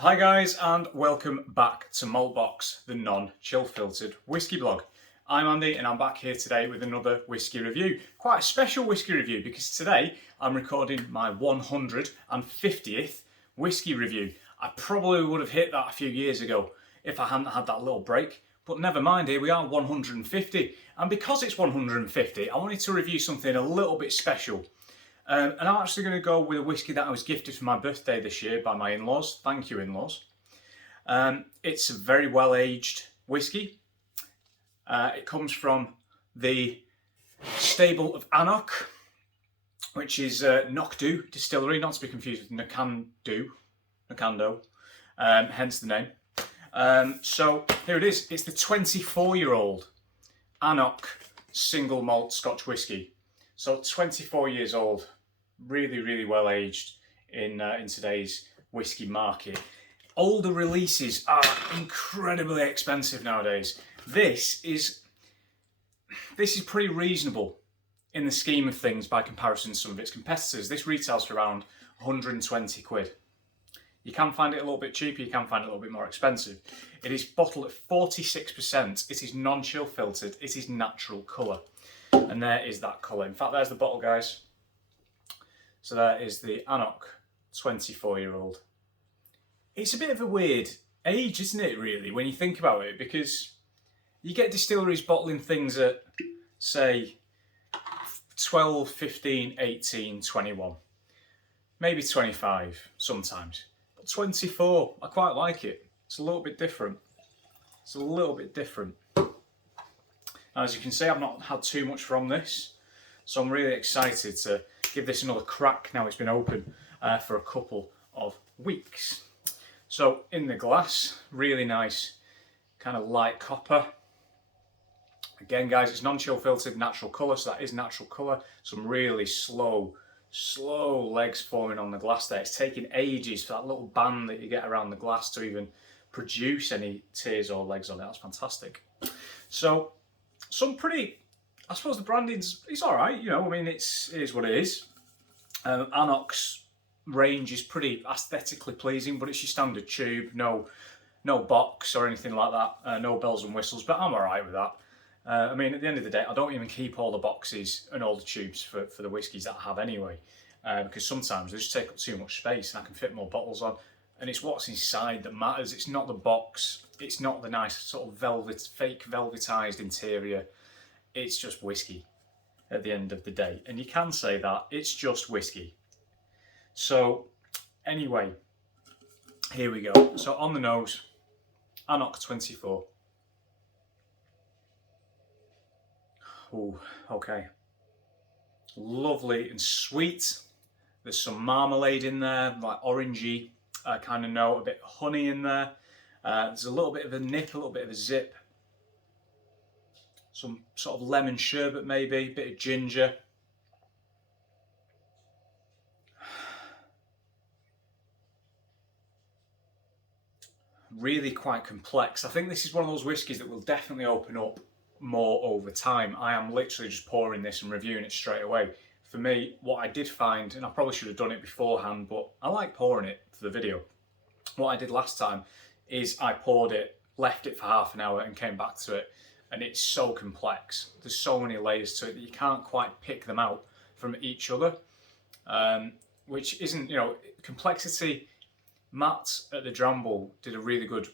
Hi guys, and welcome back to Maltbox, the non-chill filtered whiskey blog. I'm Andy and I'm back here today with another whiskey review. Quite a special whiskey review because today I'm recording my 150th whiskey review. I probably would have hit that a few years ago if I hadn't had that little break, but never mind, here we are, 150. And because it's 150, I wanted to review something a little bit special. And I'm actually going to go with a whiskey that I was gifted for my birthday this year by my in-laws. Thank you, in-laws. It's a very well-aged whiskey. It comes from the stable of anCnoc, which is Knocdu Distillery, not to be confused with Knocando, hence the name. So here it is. It's the 24-year-old anCnoc single malt Scotch whiskey. So 24 years old. Really well aged in today's whiskey market. Older releases are incredibly expensive nowadays. This is pretty reasonable in the scheme of things by comparison to some of its competitors. This retails for around 120 quid. You can find it a little bit cheaper, you can find it a little bit more expensive. It is bottled at 46%, it is non-chill filtered, it is natural colour. And there is that colour. In fact, there's the bottle, guys. So there is the anCnoc 24-year-old. It's a bit of a weird age, isn't it, really, when you think about it? Because you get distilleries bottling things at, say, 12, 15, 18, 21. Maybe 25 sometimes. But 24, I quite like it. It's a little bit different. It's a little bit different. As you can see, I've not had too much from this, so I'm really excited to give this another crack now it's been open for a couple of weeks. So in the glass, really nice kind of light copper. Again, guys, it's non-chill filtered, natural colour, so that is natural colour. Some really slow legs forming on the glass there. It's taking ages for that little band that you get around the glass to even produce any tears or legs on it. That's fantastic. So some pretty, I suppose the branding's, it's all right, you know, I mean, it is what it is. anCnoc's range is pretty aesthetically pleasing, but it's your standard tube, no box or anything like that, no bells and whistles, but I'm all right with that. I mean, at the end of the day, I don't even keep all the boxes and all the tubes for the whiskies that I have anyway, because sometimes they just take up too much space and I can fit more bottles on. And it's what's inside that matters. It's not the box. It's not the nice sort of fake velvetized interior. It's just whiskey at the end of the day. And you can say that it's just whiskey. So anyway, here we go. So on the nose, anCnoc 24. Oh, okay. Lovely and sweet. There's some marmalade in there, like orangey. Kind of note, a bit of honey in there. There's a little bit of a nip, a little bit of a zip. Some sort of lemon sherbet maybe, a bit of ginger. Really quite complex. I think this is one of those whiskies that will definitely open up more over time. I am literally just pouring this and reviewing it straight away. For me, what I did find, and I probably should have done it beforehand, but I like pouring it for the video. What I did last time is I poured it, left it for half an hour and came back to it, and it's so complex. There's so many layers to it that you can't quite pick them out from each other, which isn't, you know, complexity. Matt at the Dramble did a really good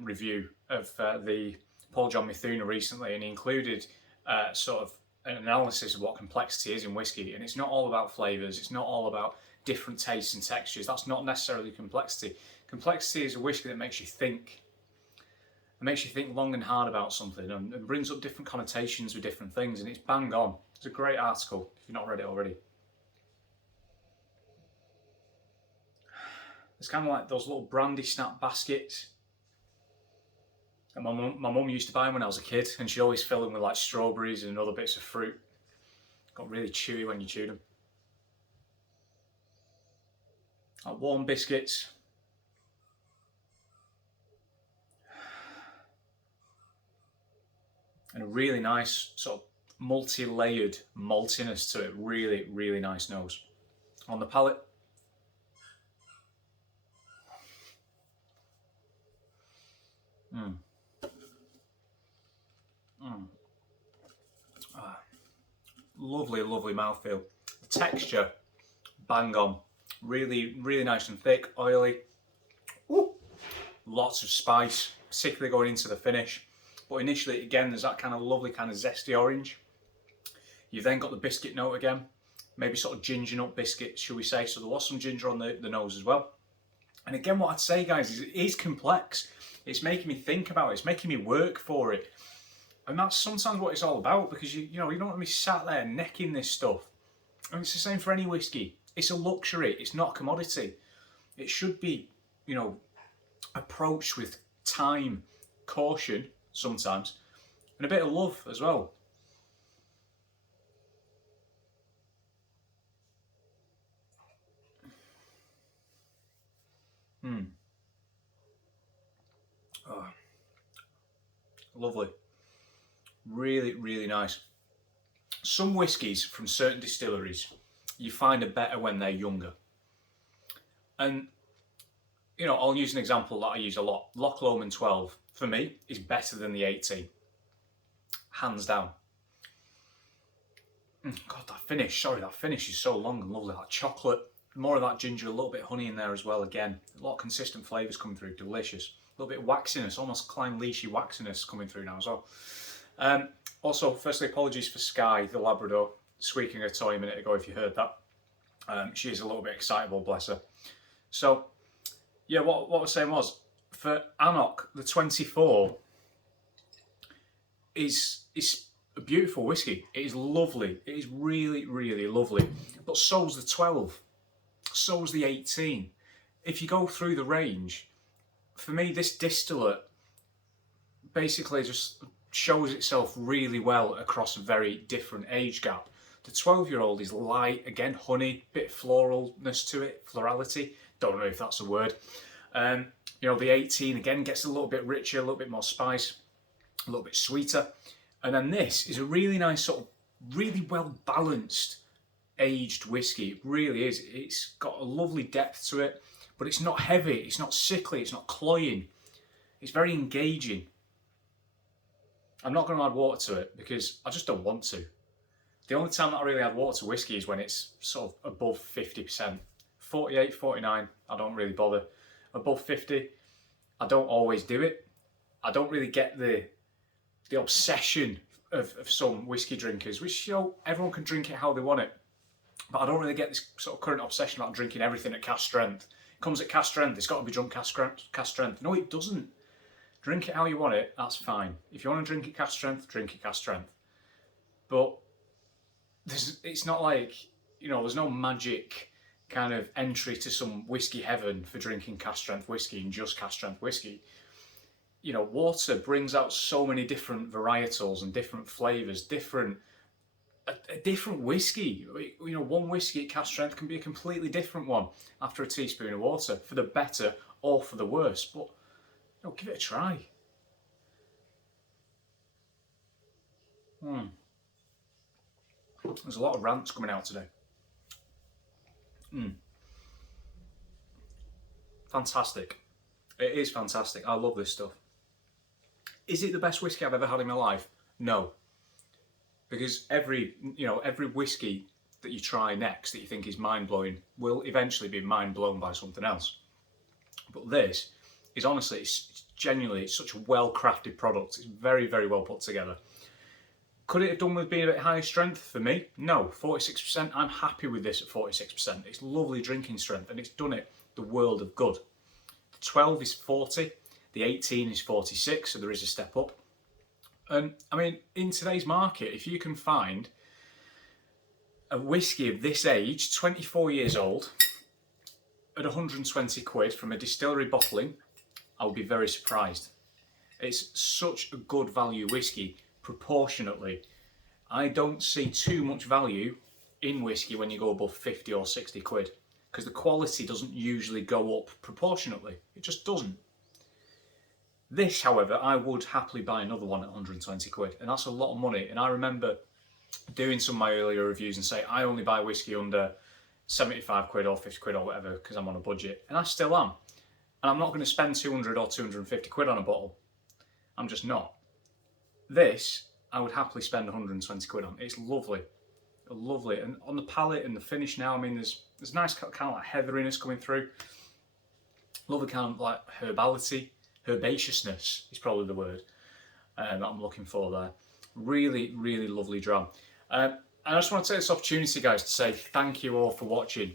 review of the Paul John Mithuna recently, and he included sort of an analysis of what complexity is in whiskey, and it's not all about flavours, it's not all about different tastes and textures. That's not necessarily complexity. Complexity is a whiskey that makes you think. It makes you think long and hard about something and brings up different connotations with different things, and it's bang on. It's a great article if you've not read it already. It's kind of like those little brandy snap baskets. And my mum used to buy them when I was a kid, and she'd always fill them with like strawberries and other bits of fruit. Got really chewy when you chewed them. Like warm biscuits. And a really nice sort of multi-layered maltiness to it. Really nice nose. On the palate, Mm. Mm. Ah, lovely, lovely mouthfeel. The texture, bang on. Really, really nice and thick, oily. Ooh. Lots of spice, particularly going into the finish. But initially, again, there's that kind of lovely kind of zesty orange. You've then got the biscuit note again, maybe sort of ginger nut biscuits, shall we say. So there was some ginger on the nose as well. And again, what I'd say, guys, is it is complex. It's making me think about it. It's making me work for it. And that's sometimes what it's all about, because you don't want to be sat there necking this stuff. And it's the same for any whiskey. It's a luxury. It's not a commodity. It should be, approached with time, caution sometimes, and a bit of love as well. Oh, lovely. Really, really nice. Some whiskies from certain distilleries you find are better when they're younger. And, I'll use an example that I use a lot. Loch Lomond 12, for me, is better than the 18. Hands down. God, that finish is so long and lovely. That chocolate, more of that ginger, a little bit of honey in there as well. Again, a lot of consistent flavours coming through, delicious. A little bit of waxiness, almost Klein Leachy waxiness coming through now as well. Also, firstly, apologies for Sky, the Labrador, squeaking her toy a minute ago if you heard that. She is a little bit excitable, bless her. So, yeah, what I was saying was, for anCnoc, the 24 is a beautiful whiskey. It is lovely. It is really, really lovely. But so's the 12. So's the 18. If you go through the range, for me, this distillate basically just shows itself really well across a very different age gap. The 12-year-old is light, again, honey, bit of floralness to it, florality. Don't know if that's a word. The 18 again gets a little bit richer, a little bit more spice, a little bit sweeter. And then this is a really nice sort of, really well balanced aged whiskey. It really is. It's got a lovely depth to it, but it's not heavy, it's not sickly, it's not cloying. It's very engaging. I'm not going to add water to it because I just don't want to. The only time that I really add water to whiskey is when it's sort of above 50%. 48, 49, I don't really bother. Above 50, I don't always do it. I don't really get the obsession of some whiskey drinkers, which, everyone can drink it how they want it. But I don't really get this sort of current obsession about drinking everything at cask strength. It comes at cask strength, it's got to be drunk cask strength. No, it doesn't. Drink it how you want it, that's fine. If you want to drink it cask strength, drink it cask strength. But it's not like, there's no magic kind of entry to some whiskey heaven for drinking cask strength whiskey and just cask strength whiskey. Water brings out so many different varietals and different flavours, a different whiskey. One whiskey at cask strength can be a completely different one after a teaspoon of water, for the better or for the worse. But give it a try. There's a lot of rants coming out today. Fantastic. It is fantastic. I love this stuff. Is it the best whiskey I've ever had in my life? No. Because every whiskey that you try next that you think is mind-blowing will eventually be mind-blown by something else. But this is honestly, it's genuinely such a well-crafted product. It's very, very well put together. Could it have done with being a bit higher strength for me? No, 46%. I'm happy with this at 46%. It's lovely drinking strength and it's done it the world of good. The 12 is 40, the 18 is 46, so there is a step up. And I mean, in today's market, if you can find a whiskey of this age, 24 years old, at 120 quid from a distillery bottling, I would be very surprised. It's such a good value whiskey. Proportionately, I don't see too much value in whiskey when you go above 50 or 60 quid, because the quality doesn't usually go up proportionately. It just doesn't. This, however, I would happily buy another one at 120 quid, and that's a lot of money. And I remember doing some of my earlier reviews and say I only buy whiskey under 75 quid or 50 quid or whatever because I'm on a budget, and I still am. And I'm not going to spend 200 or 250 quid on a bottle. I'm just not. This, I would happily spend 120 quid on. It's lovely, lovely. And on the palate and the finish now, I mean, there's nice kind of like heatheriness coming through. Lovely kind of like herbaceousness is probably the word that I'm looking for there. Really, really lovely dram. And I just want to take this opportunity, guys, to say thank you all for watching.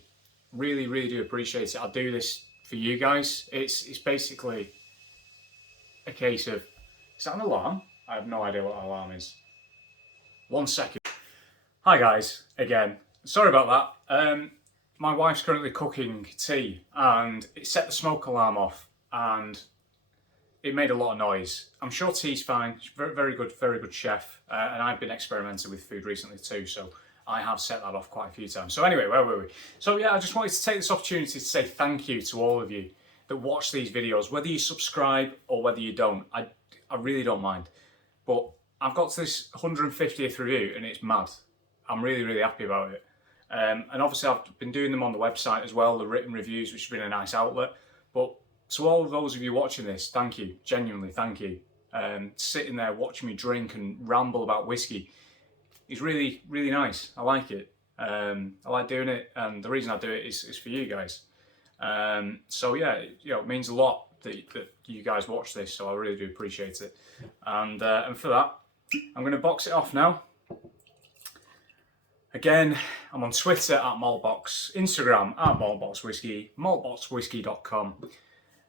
Really, really do appreciate it. I do this for you guys. It's basically a case of, is that an alarm? I have no idea what an alarm is. 1 second. Hi guys, again. Sorry about that. My wife's currently cooking tea and it set the smoke alarm off and it made a lot of noise. I'm sure tea's fine. She's very good chef. And I've been experimenting with food recently too, so I have set that off quite a few times. So anyway, where were we? So yeah, I just wanted to take this opportunity to say thank you to all of you that watch these videos, whether you subscribe or whether you don't. I really don't mind. But I've got to this 150th review and it's mad. I'm really, really happy about it. And obviously I've been doing them on the website as well, the written reviews, which has been a nice outlet. But to all of those of you watching this, thank you, genuinely thank you. Sitting there watching me drink and ramble about whiskey is really, really nice. I like it. I like doing it, and the reason I do it is for you guys. So yeah, it means a lot that you guys watch this, so I really do appreciate it. And for that, I'm going to box it off now. Again, I'm on Twitter at Maltbox, Instagram at MaltboxWhisky, maltboxwhisky.com.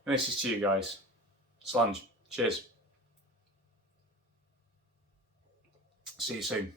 And this is to you guys. Slange. Cheers. See you soon.